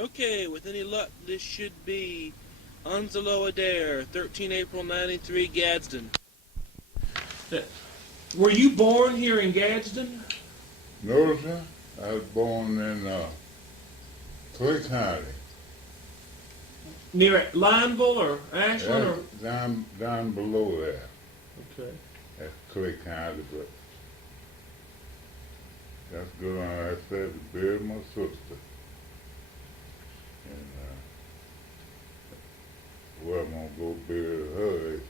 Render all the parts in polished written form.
Okay, with any luck, this should be Onzelow, Adair, 13 April 93, Gadsden. Were you born here in Gadsden? No, sir. I was born in Clay County. Near Lineville or Ashland? That's down below there. Okay. That's Clay County, but that's good on I said to bury my sister. And where I'm gonna go bury her is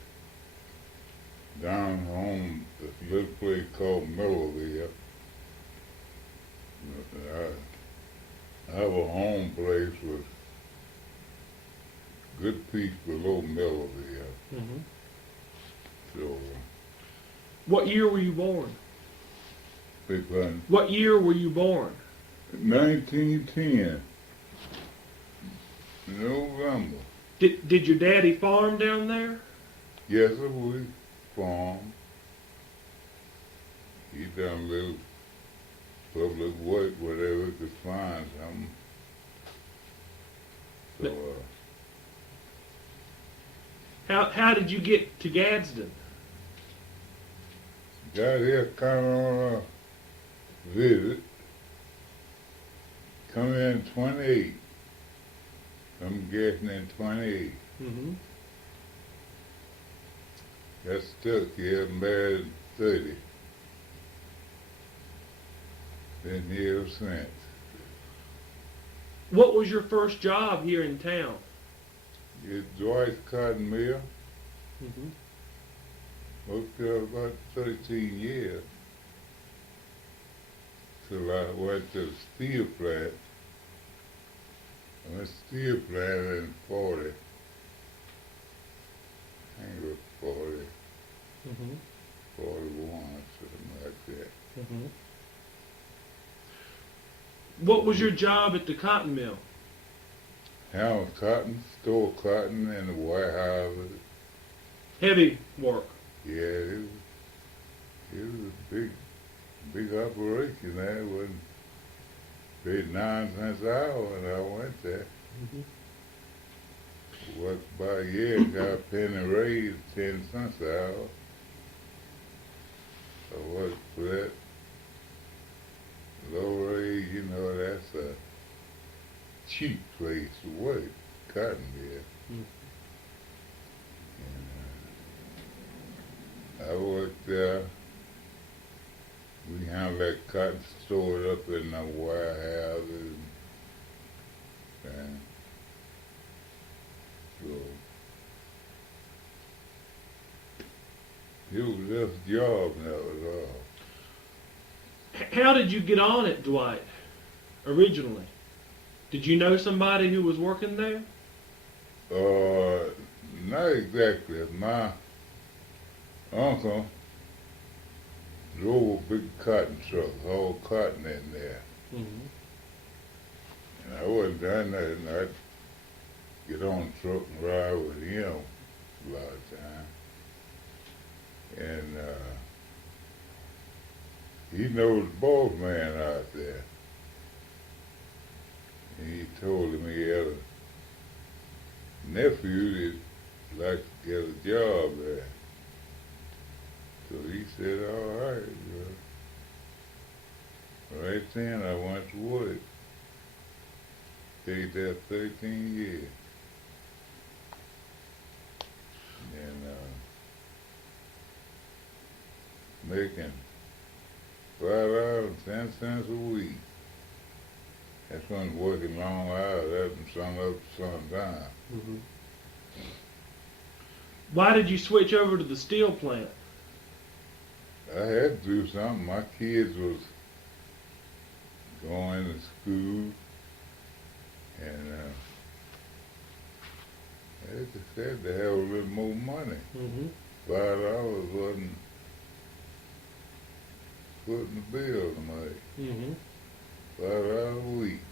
down home, this little place called Mellowville. I have a home place with good peace below Mellowville. Mm-hmm. So, What year were you born? big fun. What year were you born? 1910, November. Did your daddy farm down there? Yes, sir, we farm. He done a little public work, whatever he could find something. So, How did you get to Gadsden? got here kind of on a visit. Come in 28. I'm guessing in 28. Mm-hmm. Got stuck here, married 30. Been here since. What was your first job here in town? It's Dwight's Cotton Mill. Mm-hmm. Worked there about 13 years. Till I went to the steel plant. I went to the steel plant in 40. I think it was 40, Mm-hmm. 41, something like that. Mm-hmm. What was your job at the cotton mill? Handle cotton, store cotton in the warehouses. Heavy work. Yeah, it was a big operation there. It wasn't paid 9 cents an hour when I went there. Mm-hmm. Worked about a year, got a penny raise, 10 cents an hour. I worked for that. Low raise, you know, that's a cheap place to work, cotton mill. Mm. And, I worked there. We handled that cotton stored up in the warehouses. And so it was just a job, and that was all. How did you get on at Dwight originally? Did you know somebody who was working there? Not exactly. My uncle drove a big cotton truck, hauled cotton in there. Mm-hmm. And I wasn't done nothing. I'd get on the truck and ride with him a lot of time. And he knows the boss man out there. And he told him he had a nephew that'd like to get a job there. So he said, all right. Right then I went to work. Stayed there 13 years. And making $5.10 a week. That's when working long hours, that from sun up to sundown. Mm-hmm. Why did you switch over to the steel plant? I had to do something. My kids was going to school, and I just had to have a little more money. Mm-hmm. $5 wasn't footing the bill to make. Mm-hmm. $5 a week.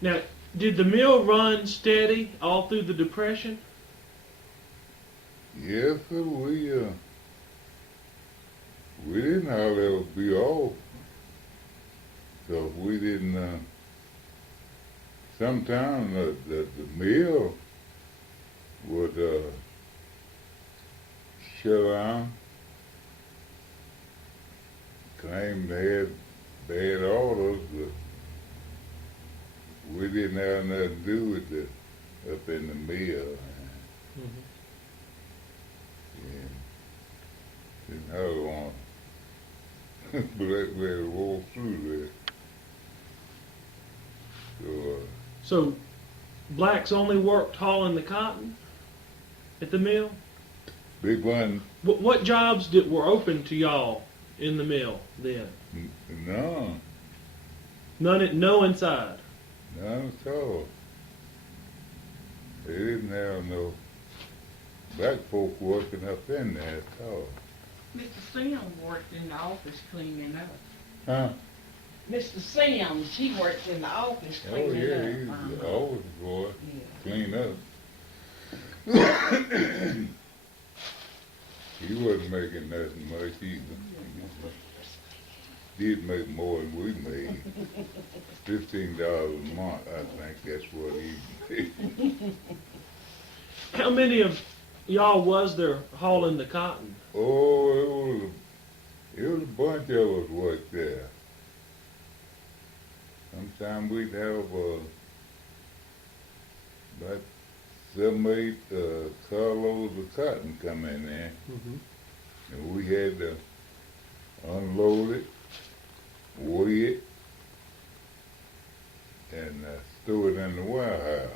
Now, did the mill run steady all through the Depression? Yes, sir, we didn't hardly be off, so we didn't sometimes the mill would shut down, claim they had bad orders, but we didn't have nothing to do with it up in the mill. Mm-hmm. And didn't have one. Black man walk through there. So blacks only worked hauling the cotton at the mill? Big one, What jobs were open to y'all in the mill then? no, No inside. none at all. They didn't have no black folk working up in there at all. Mr. Sims worked in the office cleaning up. Huh? Mr. Sims, he worked in the office Oh cleaning yeah, up. he's the old boy, clean up. He wasn't making nothing much either. He did make more than we made. $15 a month, I think that's what he made. How many of y'all was there hauling the cotton? Oh, it was a bunch of us worked there. Sometimes we'd have about 7 or 8 carloads of cotton come in there, Mm-hmm. and we had to unload it, weigh it, and store it in the warehouse.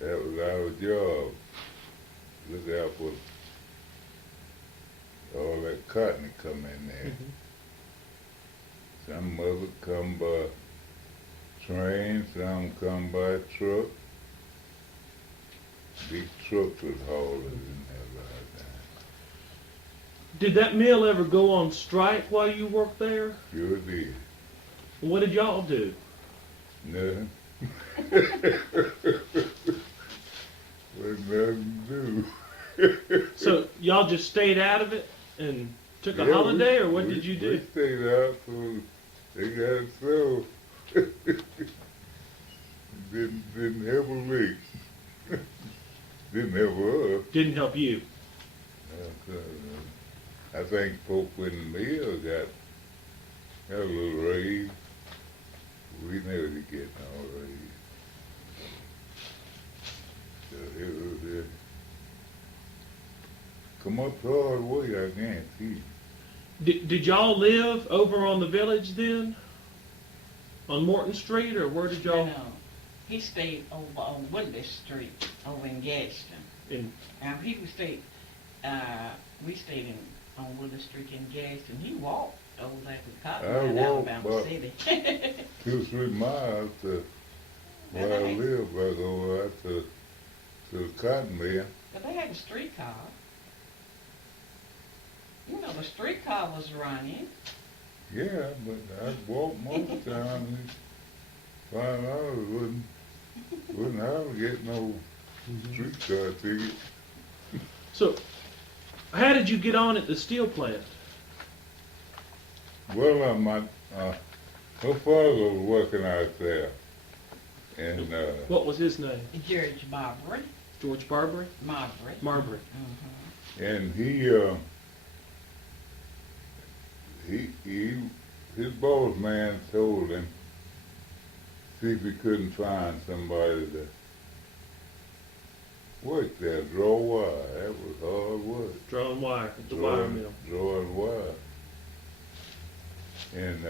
That was our job. Look out for all that cotton that come in there. Mm-hmm. Some of it come by train, some come by truck. Big trucks would haul it in there right now. Did that mill ever go on strike while you worked there? Sure did. What did y'all do? Nothing. Wasn't nothing to do. So y'all just stayed out of it and took a Yeah, holiday, or what did you do? We stayed out so they got it sold. Didn't help a lick. Didn't help us. Didn't help you. I think folk in the mill got a little raise. We never did get no raise. So it was come up hard way, I guarantee. Did y'all live over on the village then? On Morton Street, or where did y'all? No, he stayed over on Woodley Street, over in Gadsden. In, Now, we stayed on Woodley Street in Gadsden. He walked over there to Cotton, Alabama City. 2 or 3 miles to where I live, back over out to the cotton mill. But they had a streetcar. You know, the streetcar was running. Yeah, but I walked most of the time. $5 wouldn't have to get no streetcar ticket. so, how did you get on at the steel plant? Well, my father was working out there, and What was his name? George Marbury. George Barbary? Marbury. Marbury. Mm-hmm. and his boss man told him see if he couldn't find somebody to work there, draw wire. That was hard work. Drawing wire at the wire mill. Drawing wire. And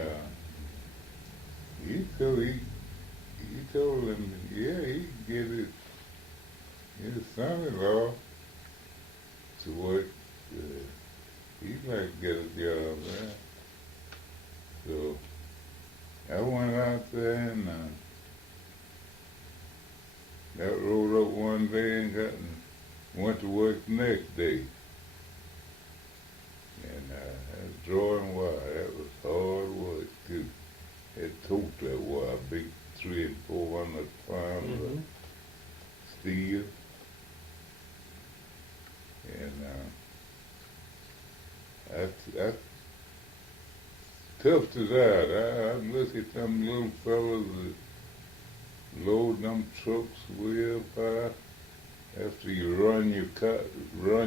he told him, yeah, he could get his son-in-law to work. He'd like to get a job there. So I went out there and got rolled up one day and went to work the next day. And that was drawing wire. That was hard work too. It took that wire, big 300 and 400 pounds of steel. And I toughed it out. I look at them little fellas that load them trucks way up high. After you run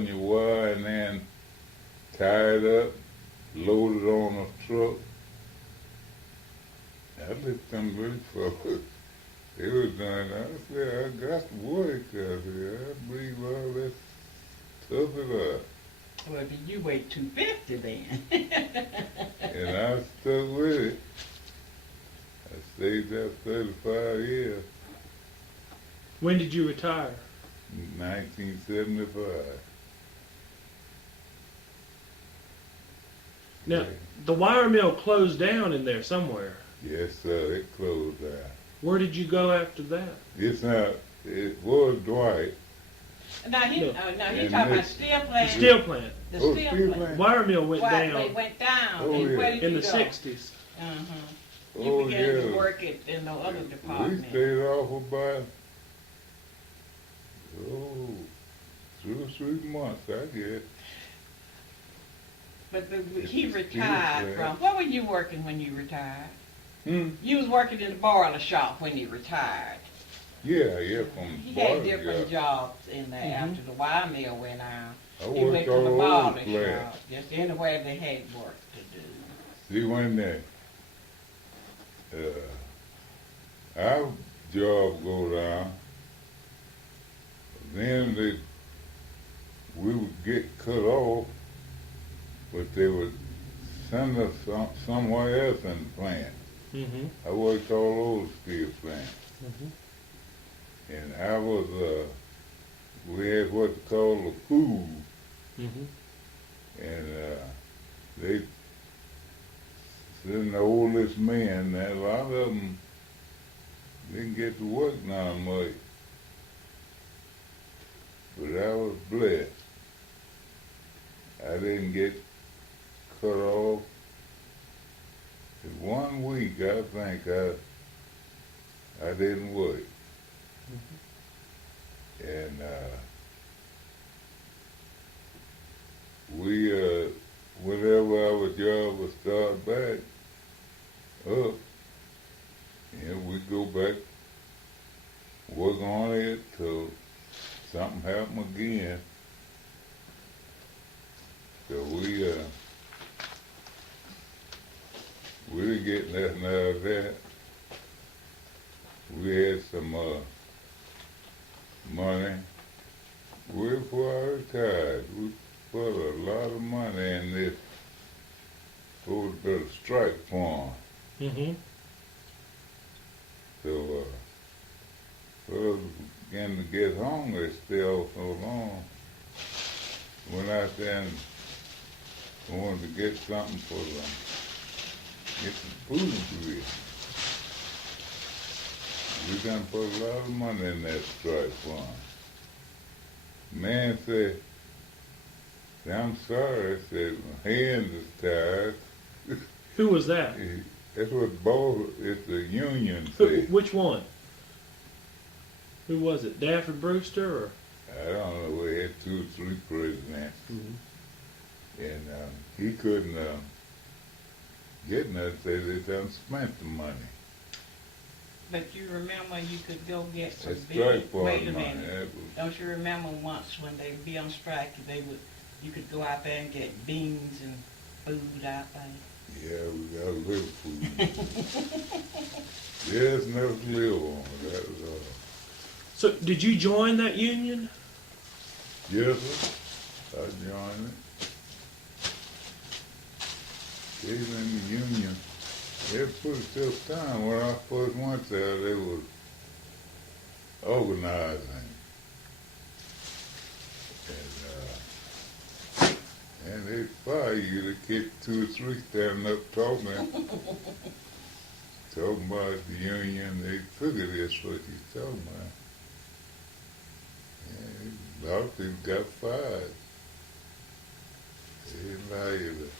your wire and then tie it up, load it on a truck. I looked at them little fellas. They was doing that. I said, I got to work out here. I believe all that tough it out. Well, did you wait 250 then? And I stuck with it. I stayed there 35 years, When did you retire? 1975. Now, the wire mill closed down in there somewhere. Yes, sir, it closed down. Where did you go after that? It's not, it was Dwight. Now he's No. talking And about this- steel The plant. steel plant. The Oh, steel steel plant. plant. Wire mill went Why, down they went down. Oh, and yeah. where did in you the go? 60s. You Oh, began yeah. to work in the other We department. stayed off about, 2 or 3 months, I guess. But It's he the steel retired plant. from, what were you working when you retired? Hmm? You was working in the boiler shop when you retired. Yeah, from He had Barber different job. jobs in there Mhm. after the wire mill went out. I He went worked to the all over boiler the plant. shop, just anywhere they had work to do. See, when our job go down, then we would get cut off, but they would send us somewhere else in the plant. Mm-hmm. I worked all over the steel plant, Mm-hmm. and I was, we had what they call a pool, Mm-hmm. and they send the oldest men, and a lot of them didn't get to work now much. But I was blessed. I didn't get cut off. In 1 week, I think I didn't work. And we, whenever our job would start back up, and we go back, work on it till something happen again. So we didn't get nothing out of that. We had some money. Way before I retired, we put a lot of money in this whole bit of strike farm. Mm-hmm. So fellas began to get hungry, stay off so long. Went out there and wanted to get something for them, get some food to eat. We done put a lot of money in that strike farm. Man said, I'm sorry, I said, my hands is tired. Who was that? That's what both, it's the union Who, said. which one? Who was it? Daffy Brewster or? I don't know, we had 2 or 3 presidents. Mm-hmm. And he couldn't get nothing, say they done spent the money. But you remember you could go get some That's beans. strike farm Wait a money. minute. That was, Don't you remember once when they'd be on strike, you could go out there and get beans and food out there? yeah, we got a little food. There's enough to live on, that was all. So, did you join that union? Yes, sir. I joined it. They was in the union. They had a pretty tough time. When I first went there, they was organizing. And they fire you to get 2 or 3 standing up talking. Talking about the union, they figured that's what you talking about. And a lot of people got fired. They didn't allow you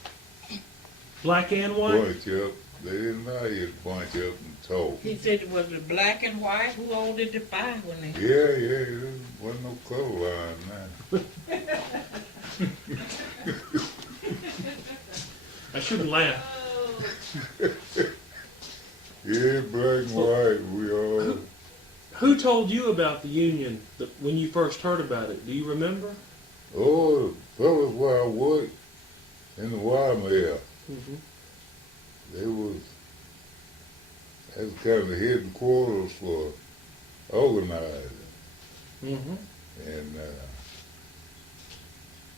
Black and to white? bunch up. They didn't allow you to bunch up and talk. He said it was the black and white. Who all did the fire when they? Yeah, there wasn't no color line now. I shouldn't laugh. Yeah, black and white, we all. Who told you about the union when you first heard about it? Do you remember? Oh, fellas where I worked in the wire mill, Mm-hmm. they was, that's kind of the headquarters for organizing. Mm-hmm. And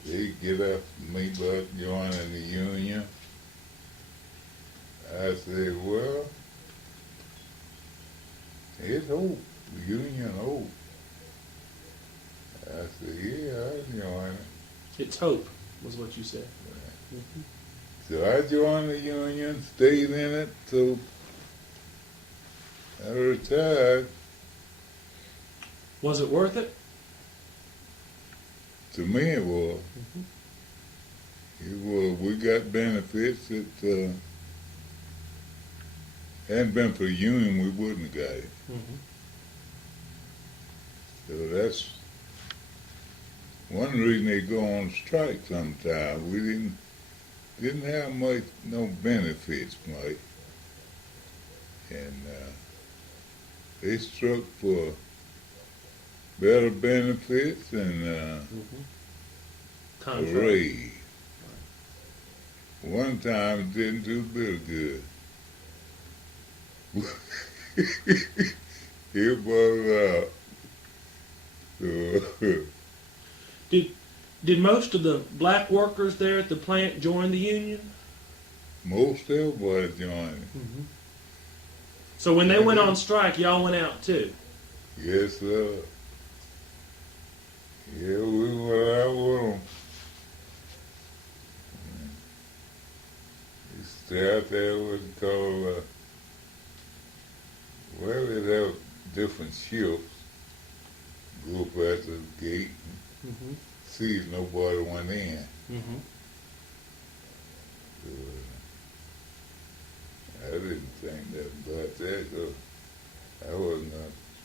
they get up to me about joining the union. I said, well, it's hope, the union hope. I said, yeah, I join it. It's hope, was what you said. Mm-hmm. So I joined the union, stayed in it, so I retired. Was it worth it? To me it was. Mm-hmm. It was. We got benefits that hadn't been for the union, we wouldn't have got it. Mm-hmm. So that's one reason they go on strike sometimes. We didn't have no benefits much. And they struck for better benefits and Mm-hmm. a Contract. raise. One time it didn't do a bit of good. It was out. So, Did most of the black workers there at the plant join the union? most everybody joined. Mm-hmm. So when they went on strike, y'all went out too? Yes, sir. Yeah, we were out with them. We stay out there what they call, well, they have different shifts. Go up at the gate and Mm-hmm. see if nobody went in. Mm-hmm. So, I didn't think that about that, so I wasn't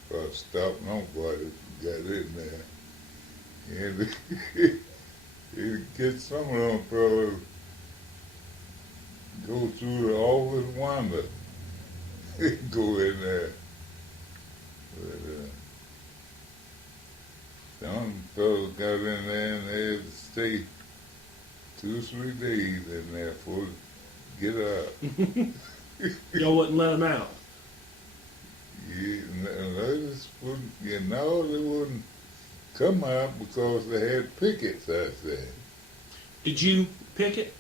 going to stop nobody who got in there. And you get some of them fellas go through the office window, go in there. But some fellas got in there and they had to stay 2 or 3 days in there before they get out. Y'all wouldn't let them out? Yeah, they just wouldn't, they wouldn't come out because they had pickets, I said. Did you picket?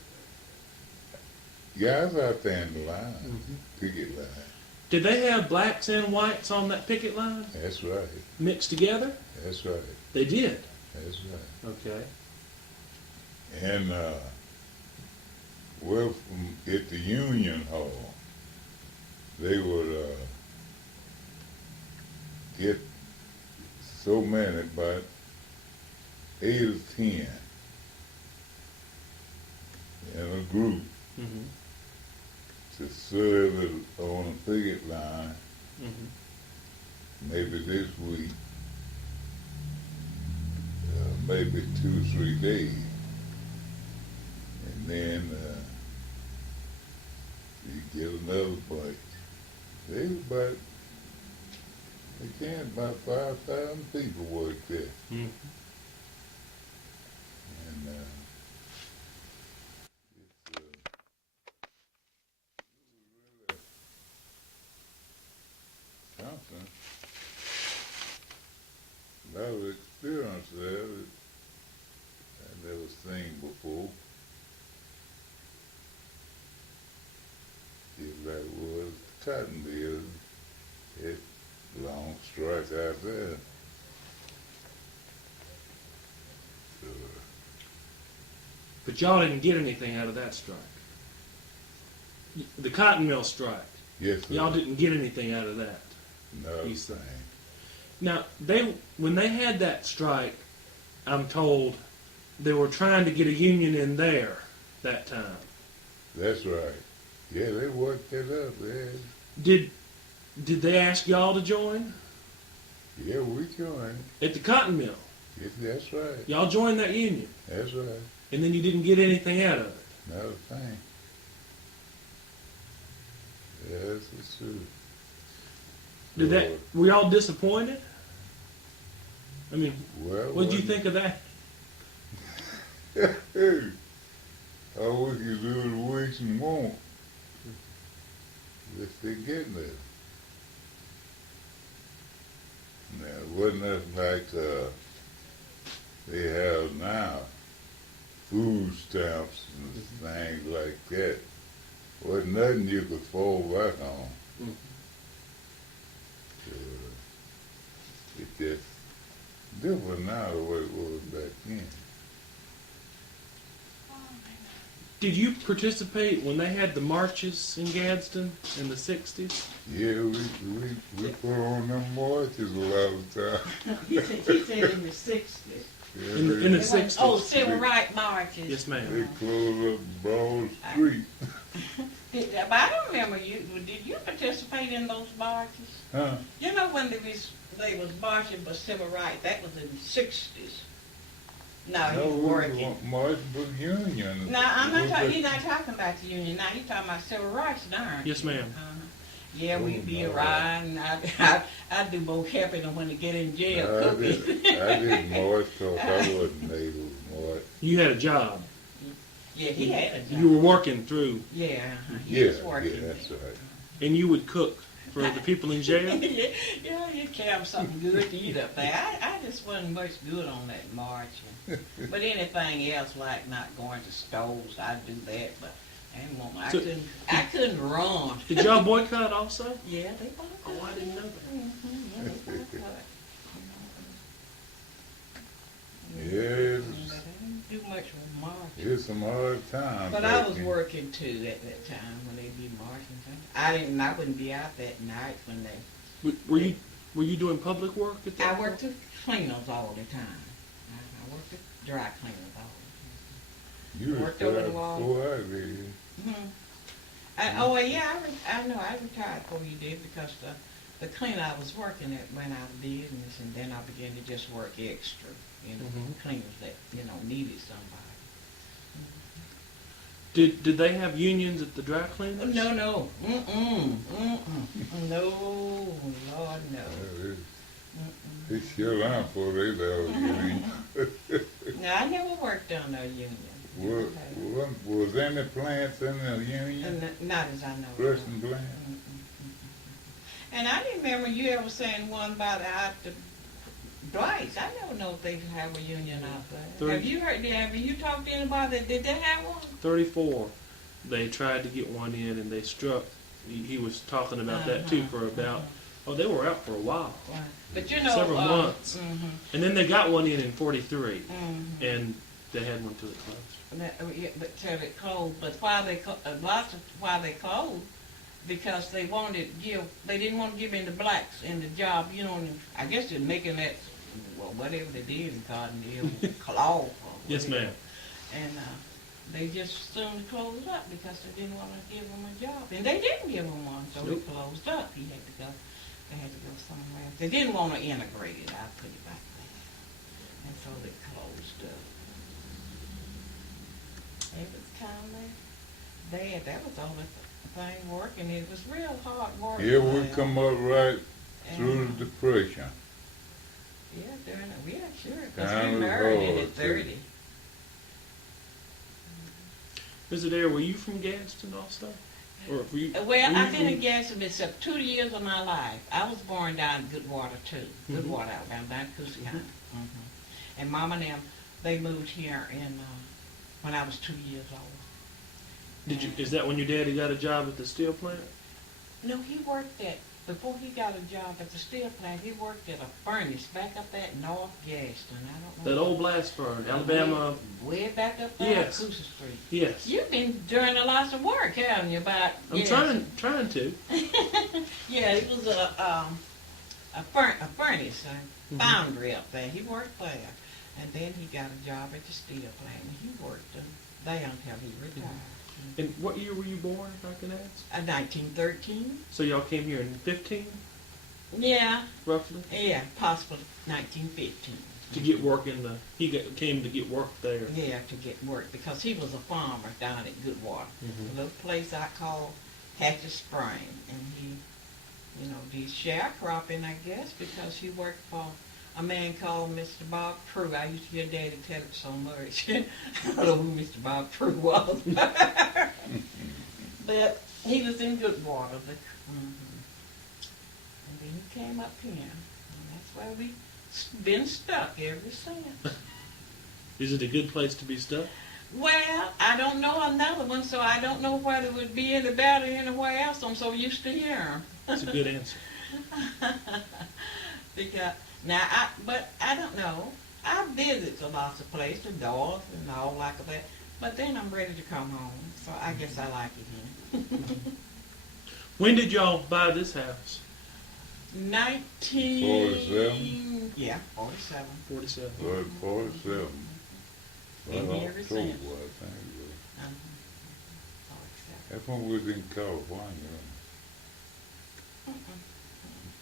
Yeah, I was out there in the line, Mm-hmm. picket line. Did they have blacks and whites on that picket line That's right, mixed together? that's right, They did. that's right. Okay. And, well, at the Union Hall, they would get so many, about 8 or 10 in a group Mm-hmm. to serve it on a picket line, Mm-hmm. maybe this week, maybe 2 or 3 days. And then you get another bunch. They about, about 5,000 people work there. Mm-hmm. And it's something. A lot of experience there that I never seen before. Just like it was cotton mill. It's long strike out there. So, But y'all didn't get anything out of that strike. The cotton mill strike. yes, sir. Y'all didn't get anything out of that. No You thing. Now, when they had that strike, I'm told they were trying to get a union in there that time. That's right. Yeah, they worked it up, yeah. Did they ask y'all to join Yeah, we joined. at the cotton mill? Yes, that's right. Y'all joined that union, That's right. and then you didn't get anything out of it. Not a thing. Yes, it's true. Did that? Were y'all disappointed? I mean, Well, what did you think of that? All we can do is wish and want. If they get there. Now, it wasn't nothing like they have now, food stamps and things like that. Wasn't nothing you could fall back on. Mm. It's just different now the way it was back then. Did you participate when they had the marches in Gadsden in the 60s? Yeah, we put on them marches a lot of time. He said in the 60s. Yeah, In the It 60s? wasn't- Oh, civil rights marches. Yes, ma'am. They closed up Broad Street. But I don't remember you. Did you participate in those marches? Huh? You know when they was marching for civil rights? That was in the 60s. No, he was working. March for Union. No, I'm not talking. You're not talking about the union. Now you're talking about civil rights, aren't you? Yes, ma'am. Yeah, we be no. around. I do more helping them when they get in jail. I Cooking. didn't march because I wasn't able to march. You had a job. Yeah, he had a job. You were working through, Yeah, he was Yeah, working. that's right. and you would cook for the people in jail? yeah, you have something good to eat up there. I just wasn't much good on that marching. But anything else, like not going to stores, I'd do that. But I couldn't run. Did y'all boycott also? Yeah, they boycotted. Oh, I didn't know that. Yeah, they boycotted. Yes. They didn't do much with marching. It's some hard times. But back I was then. working too at that time when they be marching. I wouldn't be out that night when they. Were you doing public work at that I worked with cleaners all the time. I worked with dry cleaners all the time. You worked over the retired wall. before I did. Oh well, yeah, I know I retired before you did because the cleaner I was working at went out of business, and then I began to just work extra, cleaners that needed somebody. Did they have unions at the dry cleaners? No, no, no, Lord, no. They shut down before they left. No, I never worked on no union. Was any plants in the union? Not as I know. Pressing plant? And I didn't remember you ever saying one about out the Dwight's. I never know if they have a union out there. Have you heard? Have you talked to anybody that did they have one? 34. They tried to get one in, and they struck. He was talking about that too for about. Oh, they were out for a while. Right. But several months, and then they got one in 43, and they had one till it closed. But till it closed. But why they closed? Because they they didn't want to give in the blacks in the job. I guess they're making that. Well, whatever they did in Cottonville, cloth. Yes, ma'am. And they just soon closed up because they didn't want to give them a job. And they didn't give him one, so it closed up. They had to go somewhere else. They didn't want to integrate it, I'll put it back there. And so they closed up. It was kind of bad. That was the only thing working. It was real hard work. Yeah, we come up right through the Depression. Yeah, sure. Because Time we was married in hard, at 30. Ms. Adair, were you from Gadsden also? Or were you, Well, I've been in Gadsden except 2 years of my life. I was born down in Goodwater, too. Goodwater, Alabama, down in Cousy. And Mom and them, they moved here when I was 2 years old. Is that when your daddy got a job at the steel plant? No, he worked before he got a job at the steel plant, he worked at a furnace back up there at North Gadsden. I don't know. That old blast furnace, Alabama. Way back up there Yes. on Coosa Street. Yes. You've been doing a lot of work, haven't you? I'm trying to. Yeah, it was a furnace, a foundry up there. He worked there. And then he got a job at the steel plant. And he worked there until he retired. And what year were you born, if I can ask? 1913. So y'all came here in 15, Yeah. roughly? Yeah, possibly 1915. To get work came to get work there. Yeah, to get work because he was a farmer down at Goodwater. A little place I call had to spring, and he, did sharecropping, I guess, because he worked for a man called Mr. Bob Prue. I used to hear Daddy tell it so much. I don't know who Mr. Bob Prue was. But he was in Goodwater. And then he came up here. And that's where we've been stuck ever since. Is it a good place to be stuck? Well, I don't know another one, so I don't know whether it would be any better anywhere else. I'm so used to here. That's a good answer. Because but I don't know. I visit to lots of places, north and all like that. But then I'm ready to come home, so I guess I like it here. When did y'all buy this house? 47? Yeah, 47. 47. 47. Been Well, here ever October, since. I think. Uh-huh. 47. That's when we was in California.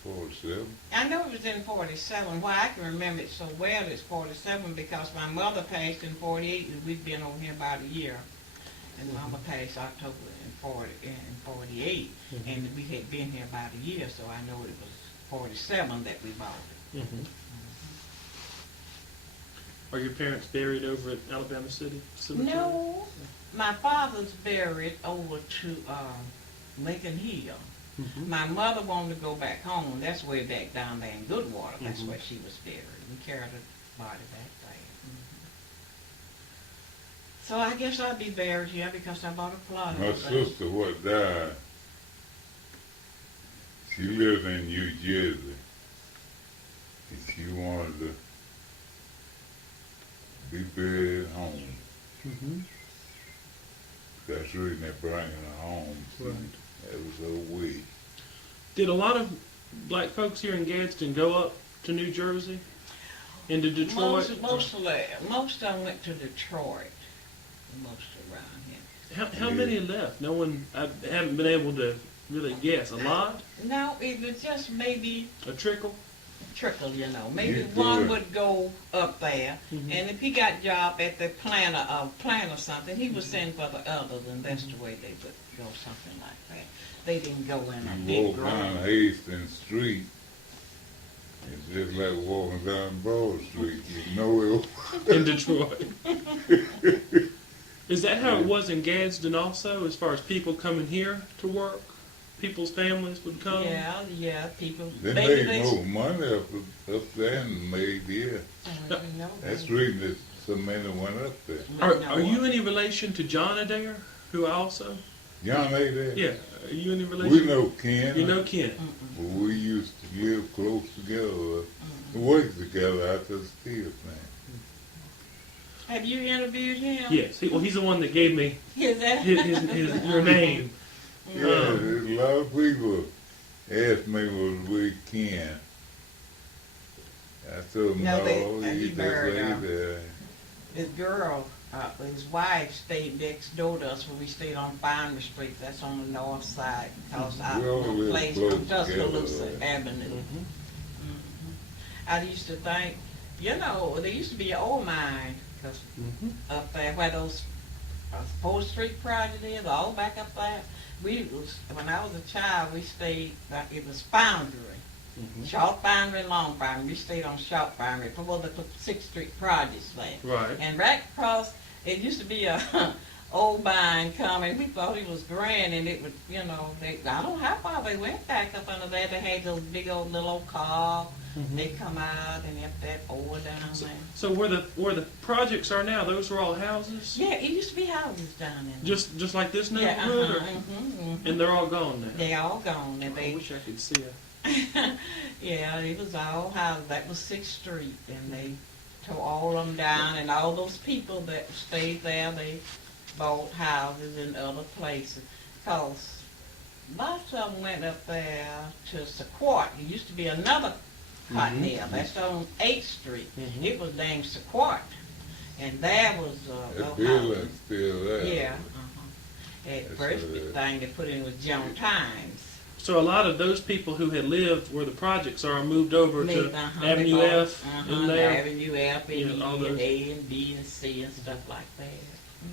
47. I know it was in 47. Why I can remember it so well, it's 47 because my mother passed in 48 and we've been over here about a year. And Mama passed October in 48, and we had been here about a year, so I know it was 47 that we bought it. Mm-hmm. Are your parents buried over at Alabama City Cemetery? No, my father's buried over to Lincoln Hill. Mm-hmm. My mother wanted to go back home. That's way back down there in Goodwater. That's Mhm. where she was buried. We carried her body back there. So I guess I'll be buried here because I bought a plot. My over there. sister, what died, she lived in New Jersey. And she wanted to be buried at home. Mm-hmm. That's the reason they bring her home. See, Right. that was her way. Did a lot of black folks here in Gadsden go up to New Jersey? Into Detroit? Most of them went to Detroit. Most around here. How many left? No one, I haven't been able to really guess. A lot? No, it was just maybe A trickle? trickle, Maybe You one could. would go up there, Mhm. and if he got job at the plant or something, he would send for the others, and that's the way they would go, something like that. They didn't go in a You big walk down group. Hastings Street, it's just like walking down Broad Street. You know it. In Detroit. Is that how it was in Gadsden also, as far as people coming here to work? People's families would come? Yeah, people. They maybe made more money up there and made here. I don't even know That's that. the reason that so many went up there. Are you any relation to John Adair, who also? John ain't there? Yeah. Are you any relation? We know Ken. You know Ken? But we used to live close together. Work together out the steel plant. Have you interviewed him? Yes. He's the one that gave me Is that? your name. Yeah, there's a lot of people asked me was we Ken. I told them, No, no, he you just buried lay her. there. His girl, his wife stayed next door to us when we stayed on Finery Street. That's on the north side. Cause We all our live place close from Tuscaloosa together. Avenue. Mhm. I used to think, there used to be an oil mine 'cause Mhm. up there where those 4th Street project is, all back up there. When I was a child, we stayed, it was Foundry. Mhm. Short Foundry and Long Foundry. We stayed on Short Foundry before they put 6th Street projects there. Right. And right across, it used to be a old mine coming. We thought it was grand, and it would, I don't know how far they went back up under there. They had those big old little old car. Mhm. They come out and have that oil down there. So where the projects are now, those are all houses? Yeah, it used to be houses down there. Just like this yeah, neighborhood? mhm. And they're all gone now? They all gone, and I they wish I could see it. yeah, it was all houses. That was 6th Street, and they tore all of them down, and all those people that stayed there, they bought houses in other places. Cause lots of them went up there to Sequart. It used to be another cotton Mhm. mill. That's on 8th Street. Mhm. It was named Sequart, and there was That those building's houses. still there. Yeah. At That's first, what the it is. thing they put in was John Times. So a lot of those people who had lived where the projects are moved over to They Avenue bought- F in there? Avenue F and Yeah, E all and those. A and B and C and stuff like that.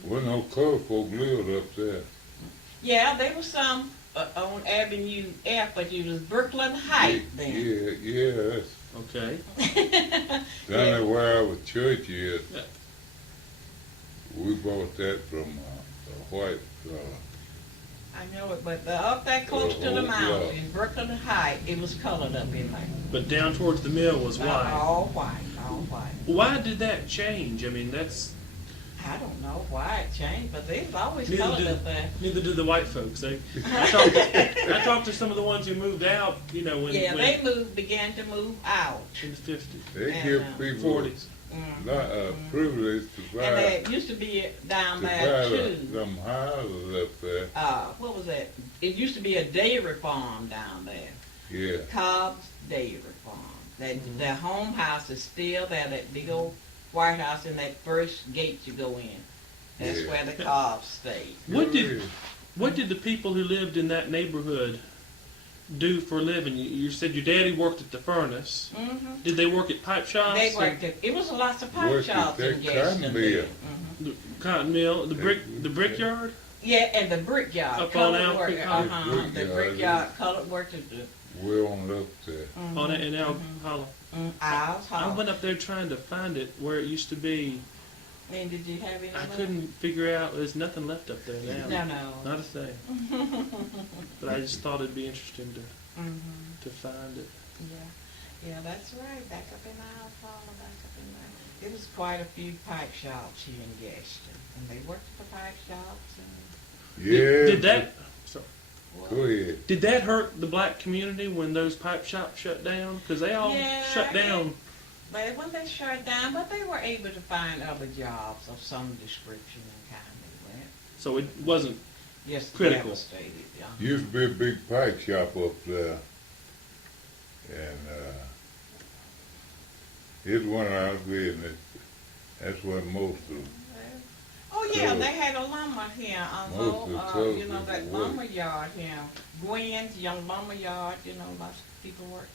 Well, no color folk lived up there. Yeah, there was some on Avenue F, but it was Brooklyn Heights then. Yeah, that's Okay. down where our church is. Yeah. We bought that from a white I know it, but up that close to the mountain, in Brooklyn Heights, it was colored up in there. But down towards the mill was white. All white, all white. Why did that change? I mean, that's I don't know why it changed, but they was always neither colored did, up there. neither did the white folks. I talked to some of the ones who moved out. You know, when They began to move out. in the 50s, They And, give people 40s. privilege to buy, And there used to be down to there buy too. them houses up there. What was that? It used to be a dairy farm down there. Yeah. Cobb's Dairy Farm. Their home house is still there, that big old White House in that first gate you go in. That's Yeah. where the Cobbs stayed. What did the people who lived in that neighborhood do for a living? You said your daddy worked at the furnace. Mm-hmm. Did they work at pipe shops? They worked at, it was lots of pipe Worked at shops that in Gaston. cotton mill. The cotton mill, the brickyard? Yeah, and the brickyard. Up on Colored Elm work, Creek the brickyard, colored work at the We're on up there. On it in Elk Hollow. Isles I Hall. went up there trying to find it where it used to be. And did you have any I luck? couldn't figure out. There's nothing left up there now. No. Not a thing. But I just thought it'd be interesting to find it. Yeah, that's right. Back up in Isles Hall, back up in there. There was quite a few pipe shops here in Gaston, and they worked for pipe shops. And Yeah. Did that? Sorry. Go ahead. Did that hurt the black community when those pipe shops shut down? Because they all shut down. But when they shut down, but they were able to find other jobs of some description and kind they went. So it wasn't. Just Critical. devastated. Yeah. Used to be a big pipe shop up there. And it went out of business. That's what most of them. Oh yeah, So, they had a lumber here, most of the although you know clothes that was lumber yard here, Gwen's young lumber yard. You know, lots of people work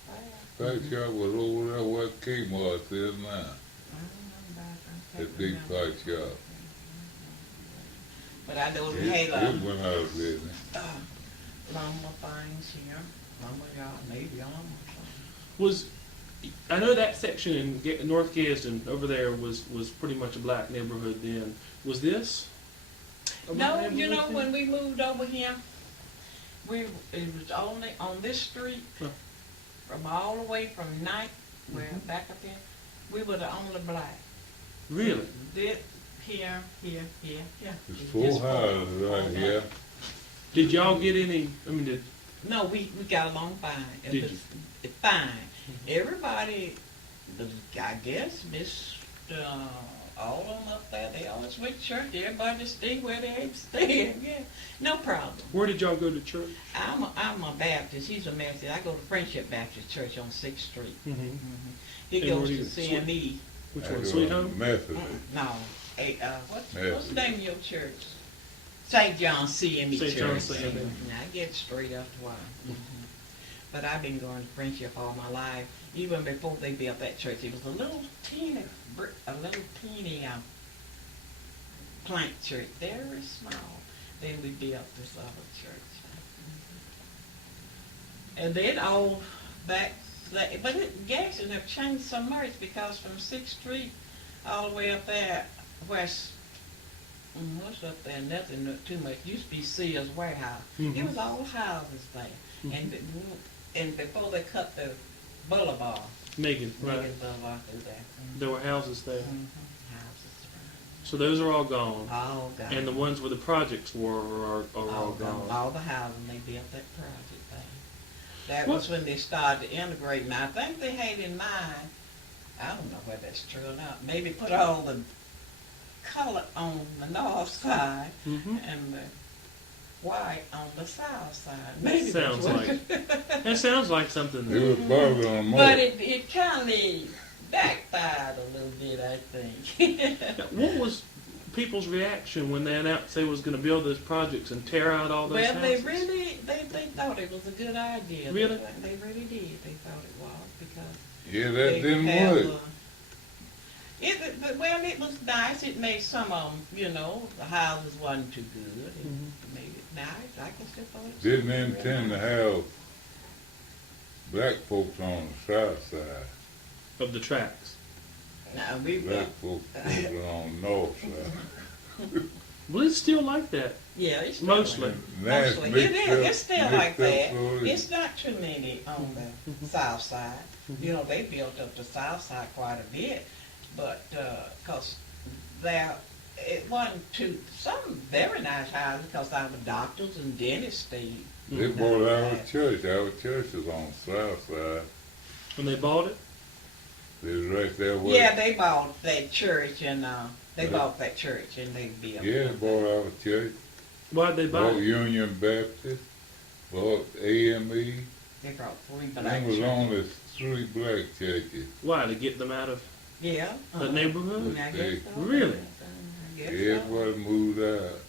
there. Pipe shop was over there where Kmart is now. I don't know about that. That big pipe shop. But I know It, we had it went out of business. lumber things here, lumber yard, maybe lumber. Was I know that section in North Gadsden over there was pretty much a black neighborhood then. Was this? a black No, you neighborhood know then? when we moved over here, it was only on this street, Huh. from all the way from Ninth, where back up there, we were the only black. Really? This here. There's It's four just houses right four here. Did y'all get any? I mean, did No, we got along fine. It Did was you? fine. Everybody, I guess, all of them up there, they always went to church. Everybody stay where they ain't staying. Yeah, no problem. where did y'all go to church? I'm a Baptist. He's a Methodist. I go to Friendship Baptist Church on 6th Street. Mm-hmm. He And goes where to you- CME. Which I one? go Sweet to Home? Methodist. No, what's Methodist. the name of your church? St. John CME St. Church. John's CME. Now, I get straight up to why. But I've been going to Friendship all my life. Even before they built that church, it was a little teeny plank church, very small. Then we built this other church. And then all back, but Gaston have changed so much because from 6th Street all the way up there, what's up there? Nothing too much. Used to be Sears Warehouse. Mhm. It was all houses there. Mhm. And before they cut the boulevard, Megan, right? Megan Boulevard through there. There were houses there. Houses So those are all gone. all gone. And the ones where the projects were are all gone. All the housing, they built that project there. That What- was when they started integrating. I think they had in mind, I don't know whether that's true or not, maybe put all the color on the north side Mm-hmm. and the white on the south side. Maybe Sounds that's what- like that sounds like something. It That, was bothering them more. But it kind of backfired a little bit, I think. what was people's reaction when they announced they was going to build those projects and tear out all those Well, houses? they thought it was a good idea. Really? They really did. They thought it was because Yeah, that they didn't have, work. Well, it was nice. It made some of them, the houses wasn't too good. It Mhm. made it Now, I can still vote. Didn't intend to have black folks on the south side. Of the tracks. Now, we Black folks over on the north side. Well, it's still like that. yeah, it's Mostly. Mostly. It is. It's still like that. So It's not too many on the south side. You know, they built up the south side quite a bit, but, cause it wasn't too, some very nice houses, cause our doctors and dentists stayed. they bought our church. Our church is on the south side. When they bought it, They was right there with Yeah, they bought that church and, they bought that church and they built. Yeah, they bought our church. why'd they buy Bought it? Union Baptist. Bought AME. They brought 3 black There was churches. only 3 black churches. Why, to get them out of Yeah. the neighborhood? I guess so. Really? I guess so. Everybody moved out.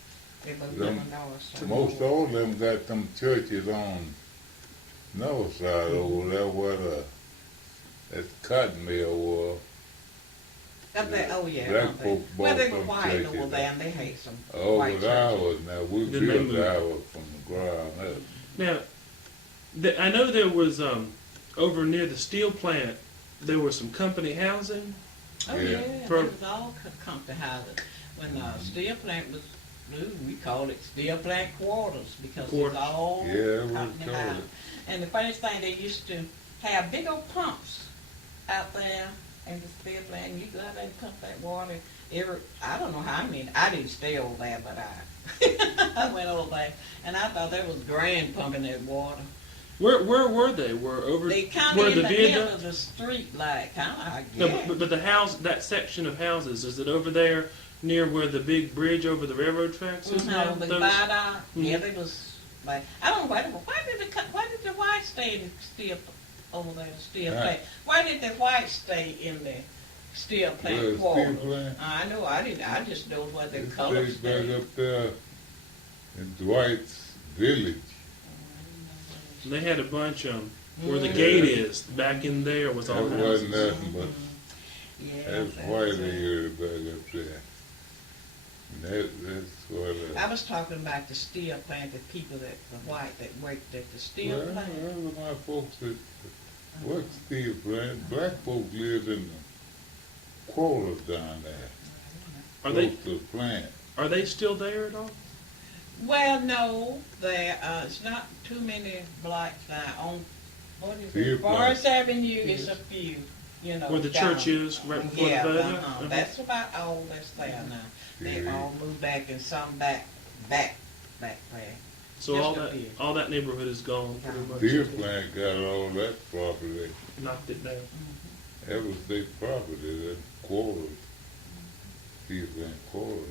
They moved Them- them north, so- Most all of them got them churches on north side over there where that cotton mill was. Got that, oh yeah. Black don't they? folk Well, bought they were them white churches. over there and they hate some Oh, white with churches. ours now. We Then they built moved. ours from the ground up. Now, I know there was, over near the steel plant, there was some company housing. Oh Yeah. yeah, For- it was all company houses. When steel plant was new, we called it steel plant quarters because it was Quarters. all Yeah, it was company called houses. And the funniest thing, they used to have big old pumps out there in the steel plant. You go out there and pump that water. I don't know how many. I didn't stay over there, but I went over there, and I thought that was grand pumping that water. Where were they? Were over They kind where of in the viaduct- middle of the street, like kind of, I No, guess. but the house, that section of houses, is it over there near where the big bridge over the railroad tracks is now? No, the Those- viaduct. Yeah, they was like I don't know why did the white stay in the steel over there steel Huh? plant? Why did the white stay in the steel Well, plant steel quarter? plant? I know I didn't. I just know where the It colors stays back stayed. up there in Dwight's village. They had a bunch of 'em. Where the Mhm. gate is, back in there was all That houses. wasn't nothing but Yeah, that's white area back up there. And that's what I was talking about the steel plant, the people that the white that worked at the steel well, plant. those are my folks that work steel plant. Black folks live in the quarters down there. Are they Close to the plant. are they still there at all? Well, no, there it's not too many blocks now on what is Steel it? Forest plant. Avenue is a few, you know. Where the down- church is, right before yeah, the viaduct? uh-huh. That's about all that's there now. They Yeah. all moved back and some back there. So Just a few. all that neighborhood is gone pretty much. Steel plant got all that property. Knocked it down. That was their property, that quarters. Steel plant quarters.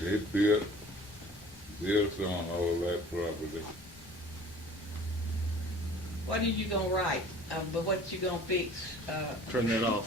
They built on all that property. What are you gonna write? But what you gonna fix? Turn that off.